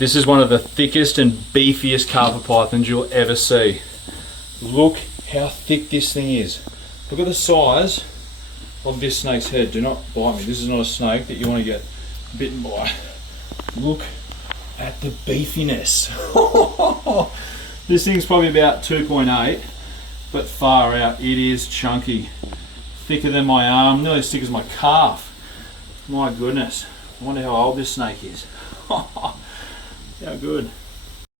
This is one of the thickest and beefiest carpet pythons you'll ever see. Look how thick this thing is. Look at the size of this snake's head. Do not bite me. This is not a snake that you want to get bitten by. Look at the beefiness. This thing's probably about 2.8, but far out. It is chunky. Thicker than my arm, nearly as thick as my calf. My goodness. I wonder how old this snake is. How good.